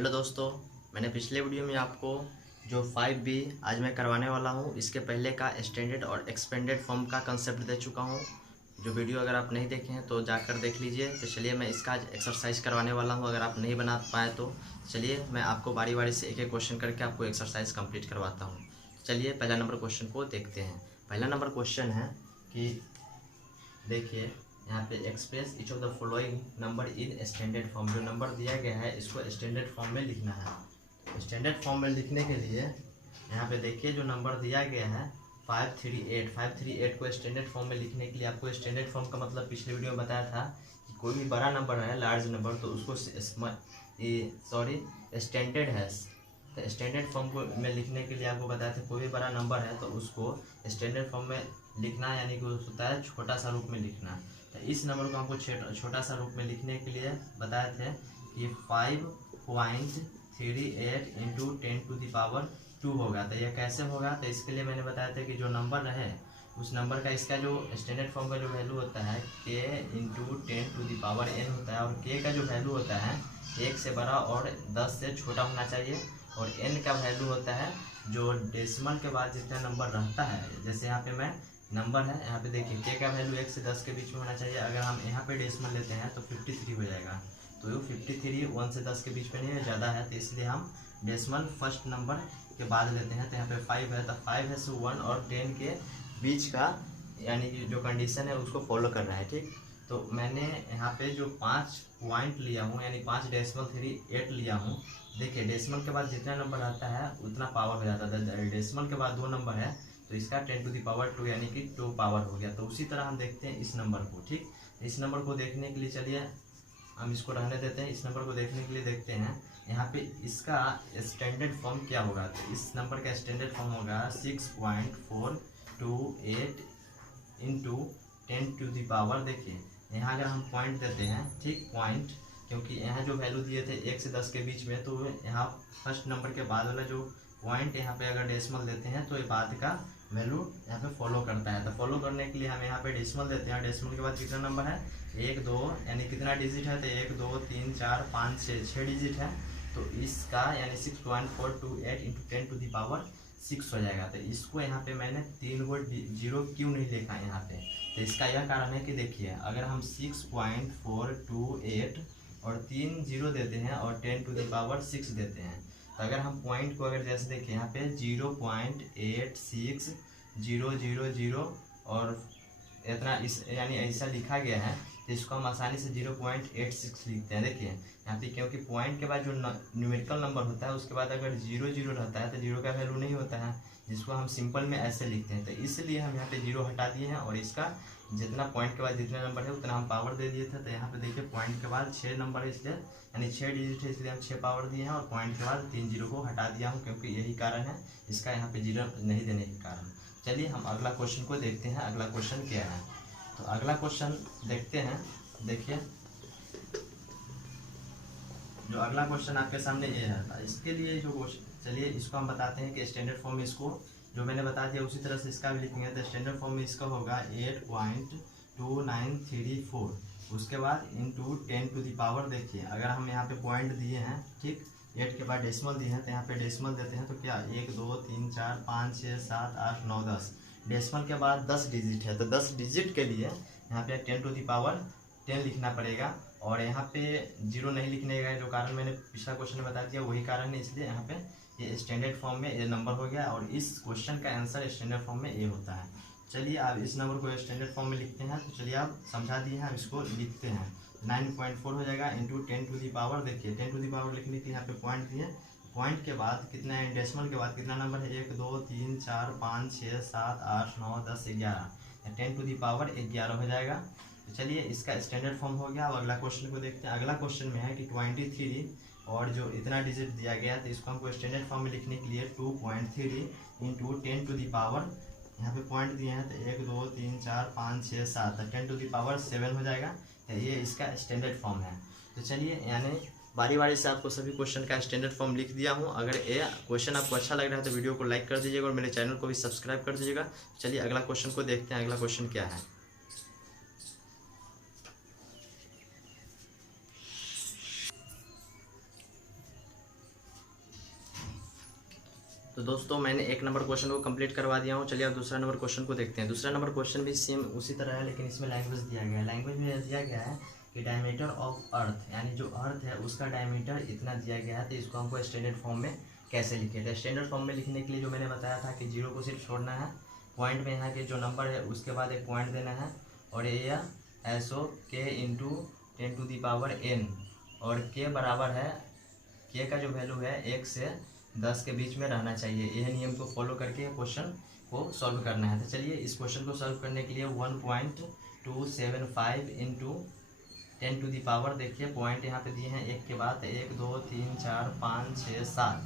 Hello दोस्तों, मैंने पिछले वीडियो में आपको जो 5B आज मैं करवाने वाला हूँ इसके पहले का स्टैंडर्ड और एक्सपेंडेड फॉर्म का कंसेप्ट दे चुका हूँ। जो वीडियो अगर आप नहीं देखे हैं तो जाकर देख लीजिए। तो चलिए मैं इसका आज एक्सरसाइज करवाने वाला हूँ। अगर आप नहीं बना पाए तो चलिए मैं आपको बारी बारी से एक एक क्वेश्चन करके आपको एक्सरसाइज कंप्लीट करवाता हूँ। चलिए पहला नंबर क्वेश्चन को देखते हैं। पहला नंबर क्वेश्चन है कि देखिए यहाँ पे express each of the following number in standard form. जो नंबर दिया गया है इसको स्टैंडर्ड फॉर्म में लिखना है। स्टैंडर्ड फॉर्म में लिखने के लिए यहाँ पे देखिए जो नंबर दिया गया है 538 को स्टैंडर्ड फॉर्म में लिखने के लिए आपको स्टैंडर्ड फॉर्म का मतलब पिछले वीडियो में बताया था कि कोई भी बड़ा नंबर है, लार्ज नंबर, तो उसको स्टैंडर्ड है। तो स्टैंडर्ड फॉर्म को में लिखने के लिए आपको बताया था कोई भी बड़ा नंबर है तो उसको स्टैंडर्ड फॉर्म में लिखना है, यानी कि होता है छोटा सा रूप में लिखना। तो इस नंबर को हमको छोटा सा रूप में लिखने के लिए बताए थे कि 5.38 इंटू 10⁻² होगा। तो यह कैसे होगा? तो इसके लिए मैंने बताया था कि जो नंबर है उस नंबर का इसका जो स्टैंडर्ड फॉर्म का जो वैल्यू होता है k इंटू 10⁻n होता है, और k का जो वैल्यू होता है 1 से बड़ा और 10 से छोटा होना चाहिए, और n का वैल्यू होता है जो डेसिमल के बाद जितना नंबर रहता है। जैसे यहाँ पे मैं नंबर है, यहाँ पे देखिए k का वैल्यू 1 से 10 के बीच में होना चाहिए। अगर हम यहाँ पे डेसिमल लेते हैं तो 53 हो जाएगा। तो 53 1 से 10 के बीच में नहीं है, ज़्यादा है, तो इसलिए हम डेसिमल फर्स्ट नंबर के बाद लेते हैं। तो यहाँ पे 5 है, तो 5 है सो 1 और 10 के बीच का यानी कि जो कंडीशन है उसको फॉलो कर रहा है। ठीक, तो मैंने यहाँ पे जो 5 पॉइंट लिया हूँ यानी 5.38 लिया हूँ। देखिए डेसिमल के बाद जितना नंबर आता है उतना पावर हो जाता है। डेसिमल के बाद 2 नंबर है तो इसका 10⁻² यानी कि 2 पावर हो गया। तो उसी तरह हम देखते हैं इस नंबर को। ठीक, इस नंबर को देखने के लिए चलिए हम इसको रहने देते हैं। इस नंबर को देखने के लिए देखते हैं यहाँ पे इसका स्टैंडर्ड फॉर्म क्या होगा। तो इस नंबर का स्टैंडर्ड फॉर्म होगा 6.428 इंटू 10⁻। देखिए यहाँ अगर हम पॉइंट देते हैं, ठीक, पॉइंट, क्योंकि यहाँ जो वैल्यू दिए थे 1 से 10 के बीच में, तो यहाँ फर्स्ट नंबर के बाद वाला जो पॉइंट यहाँ पे अगर डेसिमल देते हैं तो ये बाद का वैल्यू यहाँ पे फॉलो करता है। तो फॉलो करने के लिए हम यहाँ पे डेसिमल देते हैं। डेसिमल के बाद कितना नंबर है 1 2, यानी कितना डिजिट है तो 1 2 3 4 5 6 डिजिट है। तो इसका यानी 6.428 इंटू 10⁻6 हो जाएगा। तो इसको यहाँ पे मैंने 3 को जीरो क्यों नहीं लिखा यहाँ पे? तो इसका यह कारण है कि देखिए अगर हम 6.428 और 3 जीरो देते हैं और 10⁻6 देते हैं, तो अगर हम पॉइंट को अगर जैसे देखिए यहाँ पे 0.86000 और इतना इस यानी ऐसा लिखा गया है, तो इसको हम आसानी से 0.86 लिखते हैं। देखिए यहाँ पे क्योंकि पॉइंट के बाद जो न्यूमेरिकल नंबर होता है उसके बाद अगर 0 रहता है तो 0 का वैल्यू नहीं होता है, जिसको हम सिंपल में ऐसे लिखते हैं। तो इसलिए हम यहाँ पे 0 हटा दिए हैं और इसका जितना पॉइंट के बाद जितना नंबर है उतना हम पावर दे दिए थे। तो यहाँ पे देखिए पॉइंट के बाद 6 नंबर है इसलिए यानी 6 डिजिट है इसलिए हम 6 पावर दिए हैं, और पॉइंट के बाद 3 जीरो को हटा दिया हूँ क्योंकि यही कारण है इसका यहाँ पे 0 नहीं देने के कारण। चलिए हम अगला क्वेश्चन को देखते हैं। अगला क्वेश्चन क्या है? तो अगला क्वेश्चन देखते हैं। देखिए जो अगला क्वेश्चन आपके सामने ये है, इसके लिए जो क्वेश्चन, चलिए इसको हम बताते हैं कि स्टैंडर्ड फॉर्म में इसको जो मैंने बता दिया उसी तरह से इसका भी लिखेंगे। तो स्टैंडर्ड फॉर्म में इसका होगा 8.2934, उसके बाद इंटू 10⁻। देखिए अगर हम यहाँ पे पॉइंट दिए हैं, ठीक, 8 के बाद डेसिमल दिए हैं, तो यहाँ पे डेसिमल देते हैं तो क्या 1 2 3 4 5 6 7 8 9 10, डेसिमल के बाद 10 डिजिट है। तो 10 डिजिट के लिए यहाँ पे 10⁻10 लिखना पड़ेगा, और यहाँ पे 0 नहीं लिखने का जो कारण मैंने पिछला क्वेश्चन में बता दिया वही कारण है, इसलिए यहाँ पे ये स्टैंडर्ड फॉर्म में ये नंबर हो गया, और इस क्वेश्चन का आंसर स्टैंडर्ड फॉर्म में ये होता है। चलिए आप इस नंबर को स्टैंडर्ड फॉर्म में लिखते हैं। तो चलिए आप समझा दिए हैं, हम इसको लिखते हैं। 9.4 हो जाएगा इंटू 10⁻। देखिए 10⁻ लिखने के लिए यहाँ पे पॉइंट दिए, पॉइंट के बाद कितना है, डेसिमल के बाद कितना नंबर है 1 2 3 4 5 6 7 8 9 10 11, 10⁻11 हो जाएगा। तो चलिए इसका स्टैंडर्ड फॉर्म हो गया। अब अगला क्वेश्चन को देखते हैं। अगला क्वेश्चन में है कि 23 और जो इतना डिजिट दिया गया है तो इसको हमको स्टैंडर्ड फॉर्म में लिखने के लिए 2.3 इंटू 10⁻, यहाँ पे पॉइंट दिए हैं तो 1 2 3 4 5 6 7, 10⁻7 हो जाएगा। तो ये इसका स्टैंडर्ड फॉर्म है। तो चलिए यानी बारी बारी से आपको सभी क्वेश्चन का स्टैंडर्ड फॉर्म लिख दिया हूँ। अगर ये क्वेश्चन आपको अच्छा लग रहा है तो वीडियो को लाइक कर दीजिएगा और मेरे चैनल को भी सब्सक्राइब कर दीजिएगा। चलिए अगला क्वेश्चन को देखते हैं। अगला क्वेश्चन क्या है? तो दोस्तों मैंने एक नंबर क्वेश्चन को कंप्लीट करवा दिया हूँ। चलिए अब दूसरा नंबर क्वेश्चन को देखते हैं। दूसरा नंबर क्वेश्चन भी सेम उसी तरह है, लेकिन इसमें लैंग्वेज दिया गया है। लैंग्वेज में दिया गया है कि डायमीटर ऑफ अर्थ, यानी जो अर्थ है उसका डायमीटर इतना दिया गया है, तो इसको हमको स्टैंडर्ड फॉर्म में कैसे लिखे। तो स्टैंडर्ड फॉर्म में लिखने के लिए जो मैंने बताया था कि जीरो को सिर्फ छोड़ना है, पॉइंट में यहाँ के जो नंबर है उसके बाद एक पॉइंट देना है, और ये ऐसो के इंटू 10⁻n, और के बराबर है, के का जो वैल्यू है 1 से 10 के बीच में रहना चाहिए। यह नियम को फॉलो करके क्वेश्चन को सॉल्व करना है। तो चलिए इस क्वेश्चन को सॉल्व करने के लिए 1.275 इंटू 10⁻, देखिए पॉइंट यहाँ पे दिए हैं एक के बाद 1 2 3 4 5 6 7,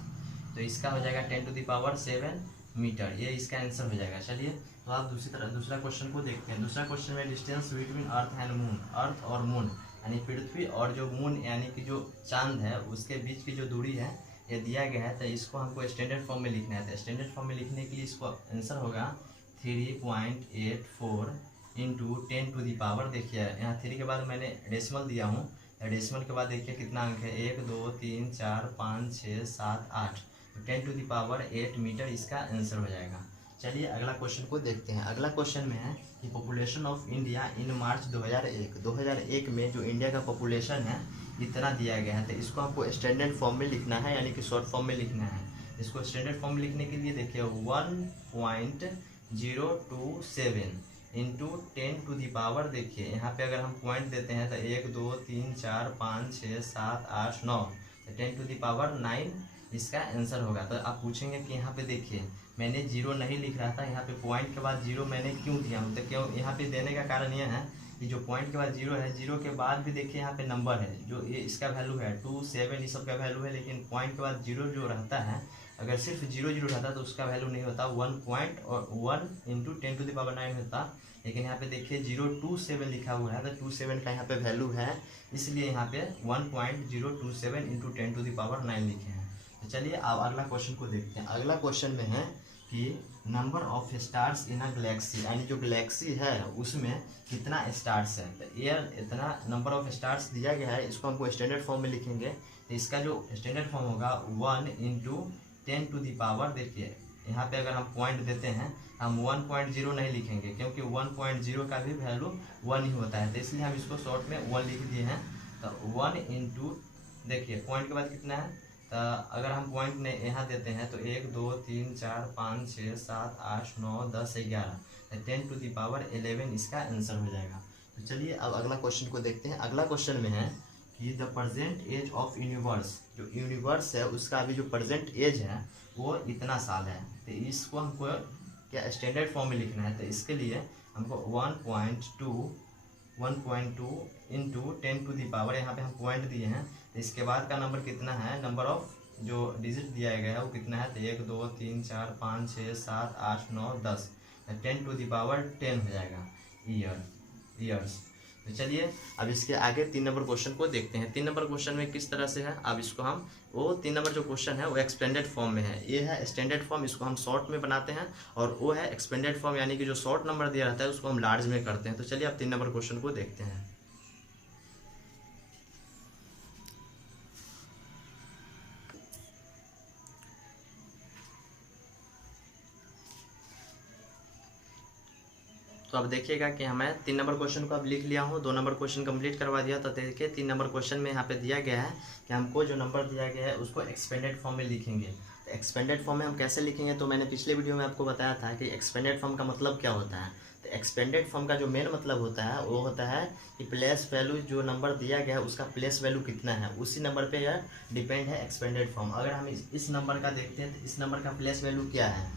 तो इसका हो जाएगा 10⁻7 मीटर, ये इसका आंसर हो जाएगा। चलिए तो आप दूसरा क्वेश्चन को देखते हैं। दूसरा क्वेश्चन में distance between earth and moon, earth और मून यानी पृथ्वी और जो मून यानी कि जो चांद है उसके बीच की जो दूरी है ये दिया गया है। तो इसको हमको स्टैंडर्ड फॉर्म में लिखना है। तो स्टैंडर्ड फॉर्म में लिखने के लिए इसको आंसर होगा 3.84 इंटू 10⁻, देखिए यहाँ 3 के बाद मैंने डेसिमल दिया हूँ, डेसिमल के बाद देखिए कितना अंक है, 1 2 3 4 5 6 7 8, 10⁸ मीटर इसका आंसर हो जाएगा। चलिए अगला क्वेश्चन को देखते हैं। अगला क्वेश्चन में है कि पॉपुलेशन ऑफ इंडिया इन मार्च 2001 में जो इंडिया का पॉपुलेशन है इतना दिया गया है। तो इसको आपको स्टैंडर्ड फॉर्म में लिखना है, यानी कि शॉर्ट फॉर्म में लिखना है। इसको स्टैंडर्ड फॉर्म में लिखने के लिए देखिए 1.027 इंटू 10⁻, देखिए यहाँ पे अगर हम पॉइंट देते हैं तो 1 2 3 4 5 6 7 8 9, 10⁹ इसका आंसर होगा। तो आप पूछेंगे कि यहाँ पे देखिए मैंने जीरो नहीं लिख रहा था, यहाँ पे पॉइंट के बाद जीरो मैंने क्यों दिया हूँ। तो क्यों यहाँ पे देने का कारण यह है कि जो पॉइंट के बाद जीरो है, जीरो के बाद भी देखिए यहाँ पे नंबर है, जो ये इसका वैल्यू है 2 7 ये सब का वैल्यू है, लेकिन पॉइंट के बाद जीरो जो रहता है, अगर सिर्फ जीरो रहता तो उसका वैल्यू नहीं होता, 1 पॉइंट और 1 इंटू 10⁹ होता। लेकिन यहाँ पे देखिए 027 लिखा हुआ है, तो 27 का यहाँ पे वैल्यू है, इसलिए यहाँ पे 1.027 इंटू 10⁹ लिखे हैं। तो चलिए अब अगला क्वेश्चन को देखते हैं। अगला क्वेश्चन में है कि number of stars in a Galaxy, यानी जो गैलेक्सी है उसमें कितना स्टार्स है। तो ये इतना नंबर ऑफ स्टार्स दिया गया है, इसको हमको स्टैंडर्ड फॉर्म में लिखेंगे। तो इसका जो स्टैंडर्ड फॉर्म होगा 1 इंटू 10⁻, देखिए यहाँ पे अगर हम पॉइंट देते हैं हम 1.0 नहीं लिखेंगे, क्योंकि 1.0 का भी वैल्यू 1 ही होता है, तो इसलिए हम इसको शॉर्ट में 1 लिख दिए हैं। तो 1 इंटू, देखिए पॉइंट के बाद कितना है, तो अगर हम पॉइंट ने यहाँ देते हैं तो 1 2 3 4 5 6 7 8 9 10 11, 10⁻11 इसका आंसर हो जाएगा। तो चलिए अब अगला क्वेश्चन को देखते हैं। अगला क्वेश्चन में है कि the present age of universe, जो यूनिवर्स है उसका अभी जो प्रेजेंट एज है वो इतना साल है। तो इसको हमको क्या स्टैंडर्ड फॉर्म में लिखना है। तो इसके लिए हमको 1.2 इंटू 10⁻, यहाँ पे हम पॉइंट दिए हैं, तो इसके बाद का नंबर कितना है, नंबर ऑफ जो डिजिट दिया गया है वो कितना है, तो 1 2 3 4 5 6 7 8 9 10, 10⁻10 हो जाएगा ईयर्स। तो चलिए अब इसके आगे 3 नंबर क्वेश्चन को देखते हैं। 3 नंबर क्वेश्चन में किस तरह से है, अब इसको हम वो 3 नंबर जो क्वेश्चन है वो एक्सपेंडेड फॉर्म में है, ये है स्टैंडर्ड फॉर्म, इसको हम शॉर्ट में बनाते हैं, और वो है एक्सपेंडेड फॉर्म, यानी कि जो शॉर्ट नंबर दिया रहता है उसको हम लार्ज में करते हैं। तो चलिए अब 3 नंबर क्वेश्चन को देखते हैं। तो अब देखिएगा कि हमें 3 नंबर क्वेश्चन को अब लिख लिया हूँ, 2 नंबर क्वेश्चन कंप्लीट करवा दिया। तो देखिए 3 नंबर क्वेश्चन में यहाँ पे दिया गया है कि हमको जो नंबर दिया गया है उसको एक्सपेंडेड फॉर्म में लिखेंगे। तो एक्सपेंडेड फॉर्म में हम कैसे लिखेंगे, तो मैंने पिछले वीडियो में आपको बताया था कि एक्सपेंडेड फॉर्म का मतलब क्या होता है। तो एक्सपेंडेड फॉर्म का जो मेन मतलब होता है वो होता है कि प्लेस वैल्यू, जो नंबर दिया गया है उसका प्लेस वैल्यू कितना है, उसी नंबर पर यह डिपेंड है एक्सपेंडेड फॉर्म। अगर हम इस नंबर का देखते हैं तो इस नंबर का प्लेस वैल्यू क्या है,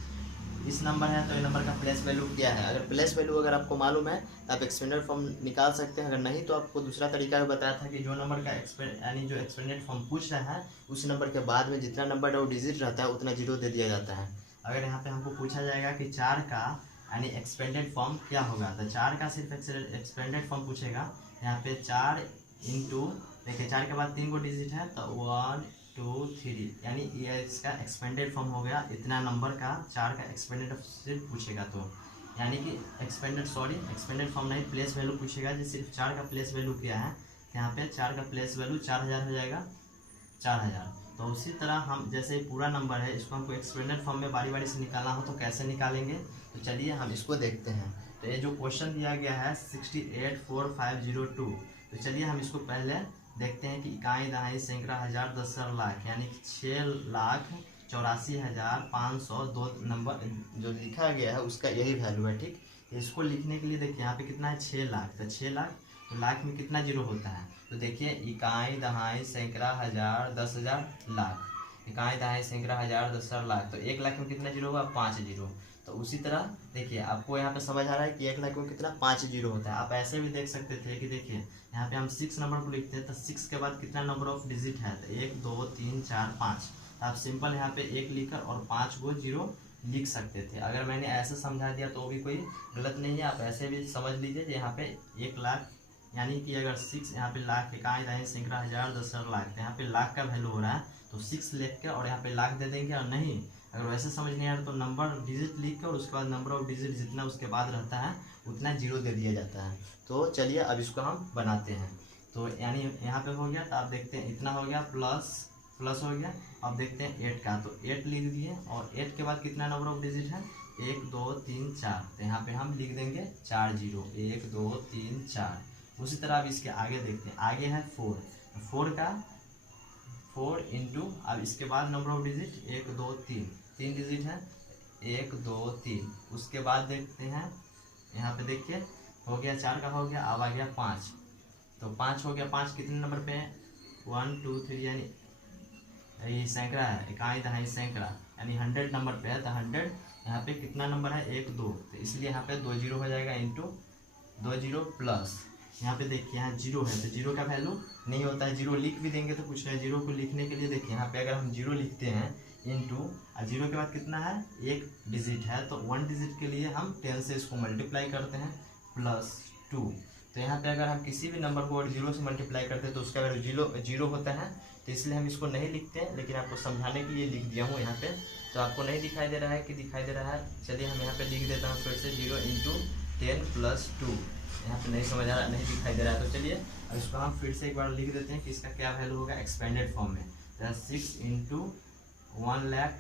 इस नंबर है तो ये नंबर का प्लेस वैल्यू क्या है। अगर प्लेस वैल्यू अगर आपको मालूम है तो आप एक्सपेंडेड फॉर्म निकाल सकते हैं, अगर नहीं तो आपको दूसरा तरीका भी बताया था कि जो नंबर का यानी जो एक्सपेंडेड फॉर्म पूछ रहा है उस नंबर के बाद में जितना नंबर है वो डिजिट रहता है उतना जीरो दे दिया जाता है। अगर यहाँ पे हमको पूछा जाएगा कि 4 का यानी एक्सपेंडेड फॉर्म क्या होगा, तो 4 का सिर्फ एक्सपेंडेड फॉर्म पूछेगा। यहाँ पे 4 इंटू, देखिए 4 के बाद 3 को डिजिट है तो 1 2 3, यानी ये इसका एक्सपेंडेड फॉर्म हो गया। इतना नंबर का 4 का एक्सपेंडेड सिर्फ पूछेगा, तो यानी कि एक्सपेंडेड फॉर्म नहीं, प्लेस वैल्यू पूछेगा जो सिर्फ 4 का प्लेस वैल्यू क्या है। यहाँ पे 4 का प्लेस वैल्यू 4000 हो जाएगा, 4000। तो उसी तरह हम जैसे पूरा नंबर है इसको हमको एक्सपेंडेड फॉर्म में बारी बारी से निकालना हो तो कैसे निकालेंगे, तो चलिए हम इसको देखते हैं। तो ये जो क्वेश्चन दिया गया है 684502, तो चलिए हम इसको पहले देखते हैं कि इकाई दहाई सैकड़ा हज़ार दस लाख यानी कि 6,84,502 नंबर जो लिखा गया है उसका यही वैल्यू है। ठीक, इसको लिखने के लिए देखिए यहाँ पे कितना है 6 लाख, तो 6 लाख तो लाख में कितना जीरो होता है, तो देखिए इकाई दहाई सैकड़ा हज़ार 10,000 लाख, इकाई दहाई सैकड़ा हज़ार 10,000 लाख, तो 1 लाख में कितना जीरो होगा 5 जीरो। तो उसी तरह देखिए आपको यहाँ पे समझ आ रहा है कि 1 लाख में कितना 5 जीरो होता है। आप ऐसे भी देख सकते थे कि देखिए यहाँ पे हम 6 नंबर को लिखते हैं तो 6 के बाद कितना नंबर ऑफ डिजिट है, तो 1 2 3 4 5, तो आप सिंपल यहाँ पे 1 लिखकर और 5 को जीरो लिख सकते थे। अगर मैंने ऐसे समझा दिया तो भी कोई गलत नहीं है, आप ऐसे भी समझ लीजिए। यहाँ पे 1 लाख यानी कि अगर 6 यहाँ पे लाख इकाई दहाई सैकड़ा हज़ार 10,000 लाख, तो यहाँ पे लाख का वैल्यू हो रहा है तो 6 लिख के और यहाँ पे लाख दे देंगे। और नहीं अगर वैसे समझ नहीं आ रहा तो नंबर डिजिट लिख के और उसके बाद नंबर ऑफ डिजिट जितना उसके बाद रहता है उतना जीरो दे दिया जाता है। तो चलिए अब इसको हम बनाते हैं। तो यानी यहाँ पे हो गया, तो आप देखते हैं इतना हो गया प्लस हो गया। अब देखते हैं 8 का, तो 8 लिख दिए और 8 के बाद कितना नंबर ऑफ डिजिट है 1 2 3 4, तो यहाँ पे हम लिख देंगे 4 जीरो 1 2 3 4। उसी तरह अब इसके आगे देखते हैं, आगे है 4 का 4 इंटू, अब इसके बाद नंबर ऑफ डिजिट 1 2 3 डिजिट है 1 2 3। उसके बाद देखते हैं यहाँ पे देखिए हो गया 4 का हो गया, अब आ गया 5, तो 5 हो गया। 5 कितने नंबर पे है 1 2 3 यानी ये सैकड़ा है, इकाई दहाई सैकड़ा यानी 100 नंबर पे है, तो 100 यहाँ पे कितना नंबर है 1 2, तो इसलिए यहाँ पे 2 जीरो हो जाएगा इंटू 2 जीरो प्लस यहाँ पे देखिए यहाँ जीरो है तो जीरो का वैल्यू नहीं होता है, जीरो लिख भी देंगे तो कुछ नहीं। जीरो को लिखने के लिए देखिए यहाँ पे अगर हम जीरो लिखते हैं इंटू और जीरो के बाद कितना है 1 डिजिट है, तो 1 डिजिट के लिए हम 10 से इसको मल्टीप्लाई करते हैं +2। तो यहाँ पे अगर हम किसी भी नंबर को जीरो से मल्टीप्लाई करते हैं तो उसका अगर जीरो होता है, तो इसलिए हम इसको नहीं लिखते हैं, लेकिन आपको समझाने के लिए लिख दिया हूँ यहाँ पे। तो आपको नहीं दिखाई दे रहा है कि दिखाई दे रहा है, चलिए हम यहाँ पे लिख देता हूँ फिर से 0 इंटू 10 + 2। यहाँ पे नहीं समझ आ रहा, नहीं दिखाई दे रहा है, तो चलिए अब इसको हम फिर से एक बार लिख देते हैं कि इसका क्या वैल्यू होगा एक्सपेंडेड फॉर्म में। 6 into 1 lakh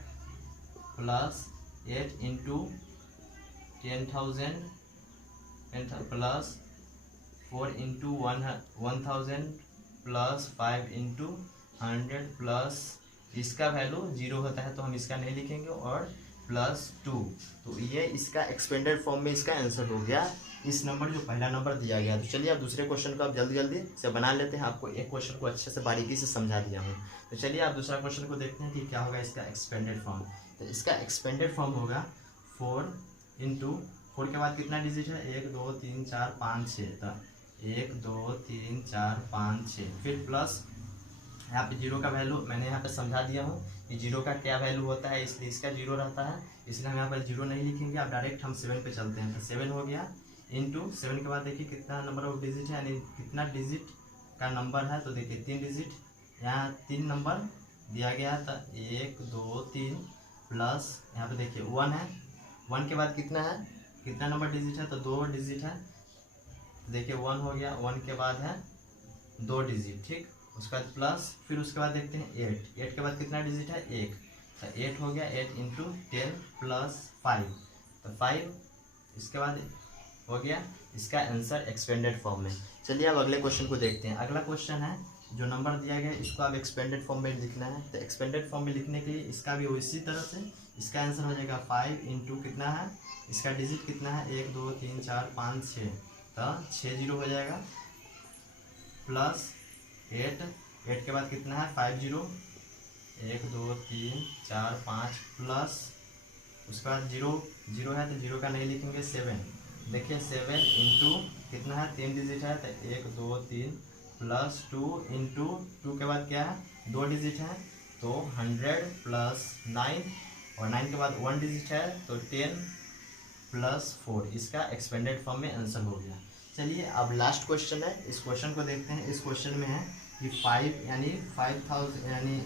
plus 8 into 10,000 plus 4 into 1,000 plus 5 into 100 plus इसका वैल्यू 0 होता है तो हम इसका नहीं लिखेंगे और +2। तो ये इसका एक्सपेंडेड फॉर्म में इसका आंसर हो गया इस नंबर जो पहला नंबर दिया गया। तो चलिए अब दूसरे क्वेश्चन को आप जल्दी से बना लेते हैं। आपको एक क्वेश्चन को अच्छे से बारीकी से समझा दिया हूँ। तो चलिए आप दूसरा क्वेश्चन को देखते हैं कि क्या होगा इसका एक्सपेंडेड फॉर्म। तो इसका एक्सपेंडेड फॉर्म होगा 4 इंटू 4 के बाद कितना डिजिट है 1 2 3 4 5 6, तो 1 2 3 4 5 6, फिर प्लस यहाँ पे जीरो का वैल्यू मैंने यहाँ पे समझा दिया हूँ कि जीरो का क्या वैल्यू होता है, इसलिए इसका जीरो रहता है, इसलिए हम यहाँ पर जीरो नहीं लिखेंगे। अब डायरेक्ट हम 7 पे चलते हैं। तो 7 हो गया इंटू 7 के बाद देखिए कितना नंबर ऑफ डिजिट है, यानी कितना डिजिट का नंबर है, तो देखिए 3 डिजिट, यहाँ 3 नंबर दिया गया है, तो 1 2 3 प्लस यहाँ पे देखिए 1 है, 1 के बाद कितना है, कितना नंबर डिजिट है, तो 2 डिजिट है, देखिए 1 हो गया, 1 के बाद है 2 डिजिट, ठीक। उसके बाद प्लस, फिर उसके बाद देखते हैं 8 के बाद कितना डिजिट है 1, तो 8 हो गया, 8 इंटू 10 प्लस 5, तो 5, इसके बाद हो गया इसका आंसर एक्सपेंडेड फॉर्म में। चलिए अब अगले क्वेश्चन को देखते हैं। अगला क्वेश्चन है जो नंबर दिया गया है इसको अब एक्सपेंडेड फॉर्म में लिखना है। तो एक्सपेंडेड फॉर्म में लिखने के लिए इसका भी उसी तरह से इसका आंसर हो जाएगा 5 इंटू कितना है, इसका डिजिट कितना है 1 2 3 4 5 6, तो 6 जीरो हो जाएगा, प्लस 8 के बाद कितना है 5 जीरो, 1 2 3 4 5 प्लस उसके बाद जीरो है तो जीरो का नहीं लिखेंगे 7, देखिए 7 इंटू कितना है 3 डिजिट है, तो 1 2 3 प्लस 2 इंटू 2 के बाद क्या है 2 डिजिट है, तो 100 प्लस 9 और 9 के बाद 1 डिजिट है, तो 10 प्लस 4, इसका एक्सपेंडेड फॉर्म में आंसर हो गया। चलिए अब लास्ट क्वेश्चन है, इस क्वेश्चन को देखते हैं। इस क्वेश्चन में है कि 5 यानी 5000 यानी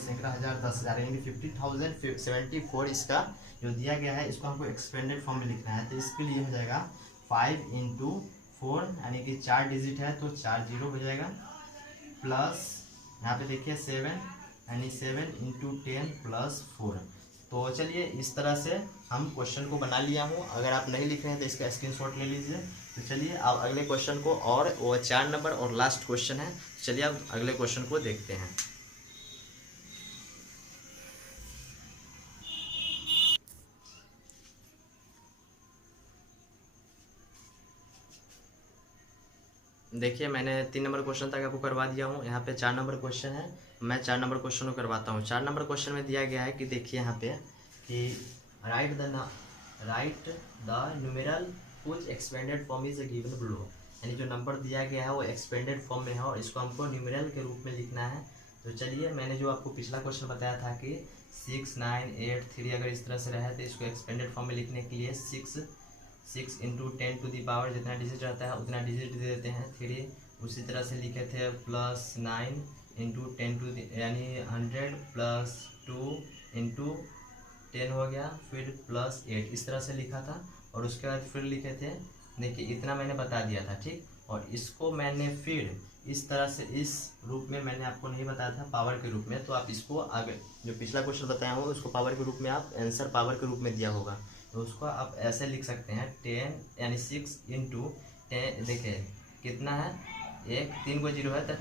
सैकड़ा हज़ार 10,000 यानी 50,074 इसका जो दिया गया है इसको हमको एक्सपेंडेड फॉर्म में लिखना है। तो इसके लिए हो जाएगा 5 इंटू 4 यानी कि 4 डिजिट है तो 4 जीरो हो जाएगा, प्लस यहाँ पे देखिए 7 यानी 7 इंटू 10 प्लस 4। तो चलिए इस तरह से हम क्वेश्चन को बना लिया हूँ। अगर आप नहीं लिख रहे हैं तो इसका स्क्रीनशॉट ले लीजिए। तो चलिए अब अगले क्वेश्चन को, और वो 4 नंबर और लास्ट क्वेश्चन है। चलिए अब अगले क्वेश्चन को देखते हैं। देखिए मैंने 3 नंबर क्वेश्चन तक आपको करवा दिया हूँ। यहाँ पे 4 नंबर क्वेश्चन है, मैं 4 नंबर क्वेश्चन को करवाता हूँ। 4 नंबर क्वेश्चन में दिया गया है कि देखिए यहाँ पे कि right the numeral which expanded form is given below. यानी जो नंबर दिया गया है वो एक्सपेंडेड फॉर्म में है और इसको हमको न्यूमेरल के रूप में लिखना है। तो चलिए मैंने जो आपको पिछला क्वेश्चन बताया था कि 6, 9, 8, 3 अगर इस तरह से रहे तो इसको एक्सपेंडेड फॉर्म में लिखने के लिए 6 इंटू 10 टू दी पावर जितना डिजिट रहता है उतना डिजिट दे देते हैं 3। उसी तरह से लिखे थे प्लस 9 इंटू 10 टू यानी 100 प्लस 2 इंटू 10 हो गया, फिर प्लस 8 इस तरह से लिखा था। और उसके बाद फिर लिखे थे, देखिए इतना मैंने बता दिया था, ठीक। और इसको मैंने फिर इस तरह से इस रूप में मैंने आपको नहीं बताया था पावर के रूप में। तो आप इसको आगे जो पिछला क्वेश्चन बताया हूँ उसको पावर के रूप में आप आंसर पावर के रूप में दिया होगा तो उसको आप ऐसे लिख सकते हैं 10 यानी 6 इंटू 10। देखिए कितना है, 3 को 0 है तो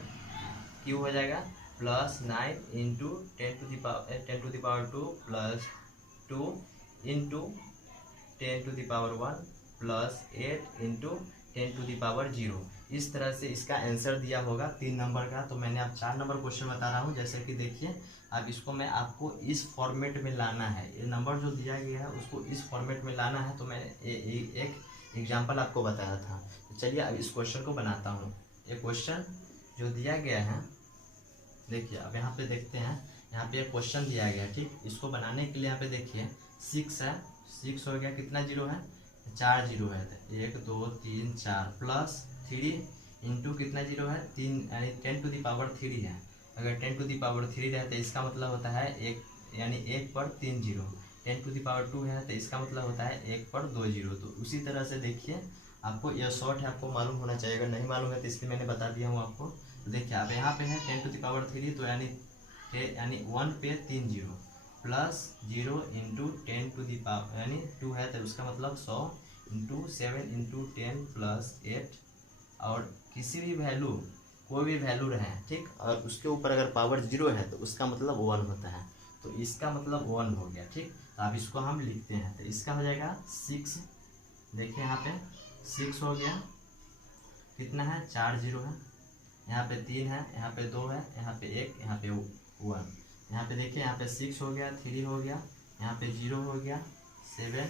क्यू हो जाएगा plus 9 into 10 to the power 2 plus 2 into 10 to the power 1 plus 8 into 10 to the power 0। इस तरह से इसका आंसर दिया होगा 3 नंबर का। तो मैंने अब 4 नंबर क्वेश्चन बता रहा हूँ। जैसे कि देखिए अब इसको मैं आपको इस फॉर्मेट में लाना है, ये नंबर जो दिया गया है उसको इस फॉर्मेट में लाना है। तो मैंने एक एग्जाम्पल आपको बताया था। तो चलिए अब इस क्वेश्चन को बनाता हूँ। ये क्वेश्चन जो दिया गया है, देखिए अब यहाँ पे देखते हैं, यहाँ पे एक क्वेश्चन दिया गया है, ठीक। इसको बनाने के लिए यहाँ पे देखिए 6 है, 6 हो गया, कितना 0 है, 4 0 है, 1 2 3 4 प्लस 3 इंटू कितना 0 है, 3 यानी 10 टू द पावर 3 है। अगर 10 टू द पावर 3 है तो इसका मतलब होता है 1 यानी 1 पर 3 0। 10 टू द पावर 2 है तो इसका मतलब होता है 1 पर 2 0। तो उसी तरह से देखिए आपको यह शॉर्ट है, आपको मालूम होना चाहिए। अगर नहीं मालूम है तो इसलिए मैंने बता दिया हूँ आपको। तो देखिए अब यहाँ पे है 10 टू द पावर 3 तो यानी 1 पे 3 0 plus 0 into 10 to the power यानी 2 है तो उसका मतलब 100 इंटू 7 इंटू 10 प्लस 8। और किसी भी वैल्यू कोई भी वैल्यू रहे, ठीक, और उसके ऊपर अगर पावर 0 है तो उसका मतलब 1 होता है। तो इसका मतलब 1 हो गया, ठीक। तो अब इसको हम लिखते हैं तो इसका हो जाएगा 6। देखिए यहाँ पे 6 हो गया, कितना है, 4 0 है, यहाँ पे 3 है, यहाँ पे 2 है, यहाँ पे 1, यहाँ पे 1। यहाँ पे देखिए यहाँ पे 6 हो गया, 3 हो गया, यहाँ पे 0 हो गया, 7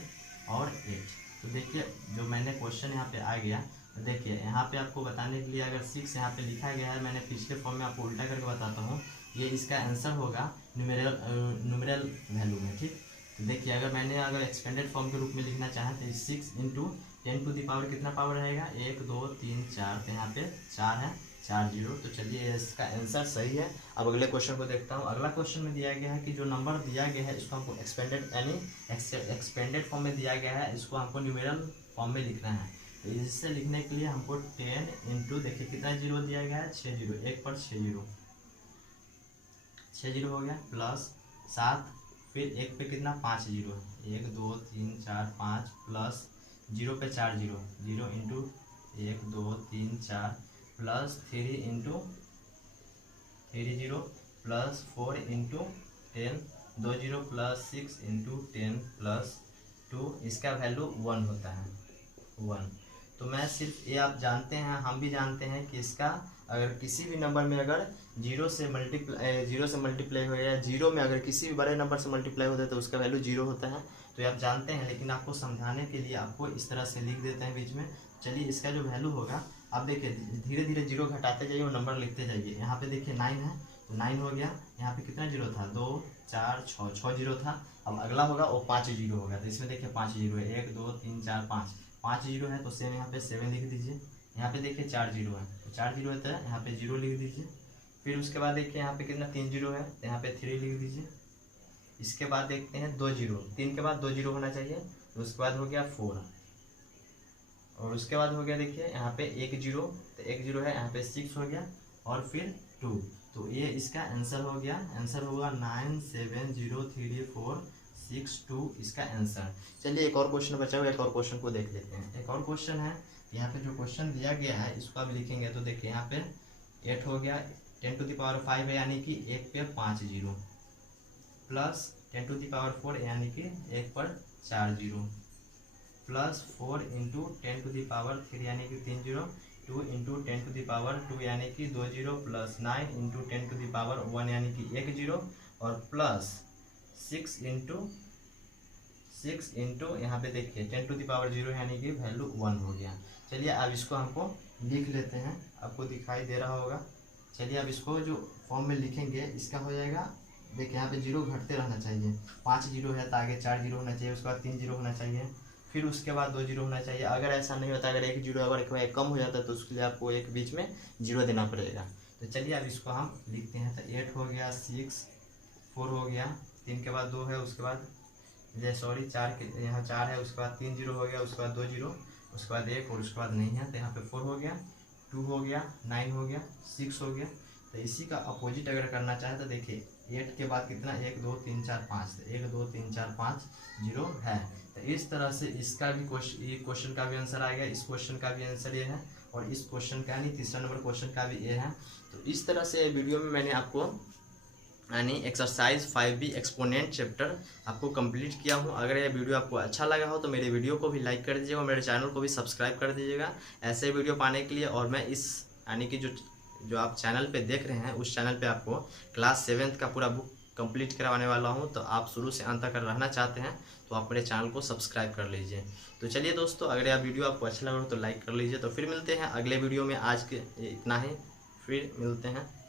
और 8। तो देखिए जो मैंने क्वेश्चन यहाँ पे आ गया। तो देखिए यहाँ पे आपको बताने के लिए अगर 6 यहाँ पे लिखा गया है, मैंने पिछले फॉर्म में आपको उल्टा करके बताता हूँ, ये इसका आंसर होगा न्यूमेरल वैल्यू में, ठीक। तो देखिए अगर एक्सपेंडेड फॉर्म के रूप में लिखना चाहें तो 6 इंटू 10 टू दी पावर कितना पावर रहेगा, 1 2 3 4। तो यहाँ पे 4 है, 4 0। तो चलिए इसका आंसर सही है। अब अगले क्वेश्चन को देखता हूँ। अगला क्वेश्चन में दिया गया है कि जो नंबर दिया गया है इसको हमको एक्सपेंडेड फॉर्म में दिया गया है, इसको हमको न्यूमेरल फॉर्म में लिखना है। तो इससे लिखने के लिए हमको 10 इंटू देखिए कितना 0 दिया गया है, 6 0, 1 पर 6 0, 6 0 हो गया प्लस 7, फिर 1 पे कितना 5 0 है, 1 2 3 4 5 प्लस 0 पे 4 0, 0 into 1 2 3 4 plus 3 into 3 0 plus 4 into 10, 2 0 plus 6 into 10 plus 2। इसका वैल्यू 1 होता है, 1। तो मैं सिर्फ ये आप जानते हैं, हम भी जानते हैं कि इसका अगर किसी भी नंबर में अगर 0 से मल्टीप्लाई हो या 0 में अगर किसी भी बड़े नंबर से मल्टीप्लाई होता है तो उसका वैल्यू 0 होता है। तो ये आप जानते हैं, लेकिन आपको समझाने के लिए आपको इस तरह से लिख देते हैं बीच में। चलिए इसका जो वैल्यू होगा, आप देखिए धीरे धीरे 0 घटाते जाइए और नंबर लिखते जाइए। यहाँ पे देखिए 9 है तो 9 हो गया, यहाँ पे कितना 0 था, 2 4 6 0 था। अब अगला होगा वो 5 0 होगा। तो इसमें देखिए 5 0 है, 1 2 3 4 5 0 है तो सेम यहाँ पे 7 लिख दीजिए। यहाँ पे देखिए 4 0 है तो 4 0 है तो यहाँ पे 0 लिख दीजिए। फिर उसके बाद देखिए यहाँ पे कितना 3 0 है तो यहाँ पे 3 लिख दीजिए। इसके बाद देखते हैं 2 0, 3 के बाद 2 0 होना चाहिए तो उसके बाद हो गया 4। और उसके बाद हो गया देखिए यहाँ पे 1 0, तो 1 0 है, यहाँ पे 6 हो गया और फिर 2। तो ये इसका आंसर हो गया, आंसर होगा 970346 इसका आंसर। चलिए एक और क्वेश्चन बचा हुआ, एक और क्वेश्चन को देख लेते हैं। एक और क्वेश्चन है, यहाँ पे जो क्वेश्चन दिया गया है इसको आप लिखेंगे तो देखिए यहाँ पे 8 हो गया, 10⁵ है यानी कि 1 पे 5 जीरो, प्लस 10⁴ यानी कि 1 पर 4 जीरो, प्लस 4 इंटू 10⁻³ यानी कि 3 जीरो, 2 इंटू 10⁻² यानी कि 2 जीरो, प्लस 9 इंटू 10⁻1 यानी कि 1 जीरो, और प्लस 6 इंटू यहाँ पे देखिए 10⁻0 यानी कि वैल्यू 1 हो गया। चलिए अब इसको हमको लिख लेते हैं, आपको दिखाई दे रहा होगा। चलिए अब इसको जो फॉर्म में लिखेंगे इसका हो जाएगा, देखिए यहाँ पे जीरो घटते रहना चाहिए, 5 जीरो है तो आगे 4 जीरो होना चाहिए, उसके बाद 3 जीरो होना चाहिए, फिर उसके बाद 2 जीरो होना चाहिए। अगर ऐसा नहीं होता, अगर 1 जीरो अगर एक कम हो जाता है तो उसके लिए आपको एक बीच में जीरो देना पड़ेगा। तो चलिए अब इसको हम लिखते हैं। तो 8 हो गया, 6, 4 हो गया, 3 के बाद 2 है, उसके बाद 4 के यहाँ 4 है, उसके बाद 3 जीरो हो गया, उसके बाद 2 जीरो, उसके बाद 1 और उसके बाद नहीं है तो यहाँ पे 4 हो गया, 2 हो गया, 9 हो गया, 6 हो गया। तो इसी का अपोजिट अगर करना चाहे तो देखिए 8 के बाद कितना 1 2 3 4 5, 1 2 3 4 5 जीरो है। तो इस तरह से इसका भी क्वेश्चन का भी आंसर आ गया, इस क्वेश्चन का भी आंसर ये है, और इस क्वेश्चन का नहीं, तीसरा नंबर क्वेश्चन का भी ये है। तो इस तरह से वीडियो में मैंने आपको यानी एक्सरसाइज 5B एक्सपोनेंट चैप्टर आपको कंप्लीट किया हूँ। अगर ये वीडियो आपको अच्छा लगा हो तो मेरे वीडियो को भी लाइक कर दीजिएगा और मेरे चैनल को भी सब्सक्राइब कर दीजिएगा ऐसे वीडियो पाने के लिए। और मैं इस यानी कि जो आप चैनल पे देख रहे हैं उस चैनल पे आपको क्लास 7th का पूरा बुक कंप्लीट करवाने वाला हूँ। तो आप शुरू से अंत तक रहना चाहते हैं तो आप मेरे चैनल को सब्सक्राइब कर लीजिए। तो चलिए दोस्तों, अगर यह वीडियो आपको अच्छा लगा हो तो लाइक कर लीजिए। तो फिर मिलते हैं अगले वीडियो में, आज के इतना ही, फिर मिलते हैं।